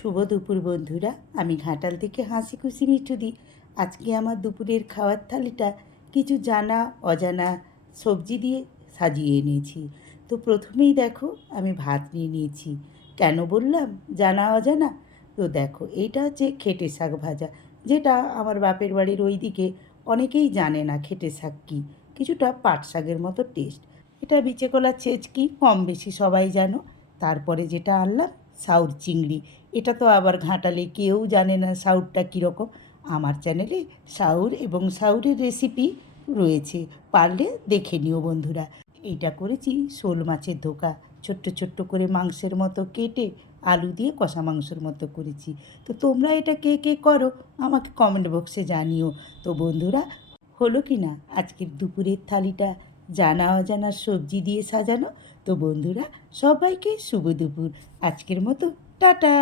শুভ দুপুর বন্ধুরা, আমি ঘাটাল থেকে হাসি খুশি মিঠুদি। আজকে আমার দুপুরের খাওয়ার থালিটা কিছু জানা অজানা সবজি দিয়ে সাজিয়ে এনেছি। তো প্রথমেই দেখো আমি ভাত নিয়ে নিয়েছি। কেন বললাম জানা অজানা? তো দেখো এইটা হচ্ছে খেটে শাক ভাজা, যেটা আমার বাপের বাড়ির ওই দিকে অনেকেই জানে না খেটে শাক কী। কিছুটা পাট শাকের মতো টেস্ট। এটা বিচে কলার ছেচকি, কম বেশি সবাই জানো। তারপরে যেটা আনলাম সাউর চিংড়ি। এটা তো আবার ঘাটালে কেউ জানে না সাউরটা কীরকম। আমার চ্যানেলে সাউর এবং সাউরের রেসিপি রয়েছে, পারলে দেখে নিও বন্ধুরা। এইটা করেছি শোল মাছের ধোকা, ছোট্ট ছোট্ট করে মাংসের মতো কেটে আলু দিয়ে কষা মাংসের মতো করেছি। তো তোমরা এটা কে কে করো আমাকে কমেন্ট বক্সে জানিও। তো বন্ধুরা, হলো কি না আজকের দুপুরের থালিটা জানা অজানা সবজি দিয়ে সাজানো। তো বন্ধুরা, সবাইকে শুভ দুপুর। আজকের মতো টাটা।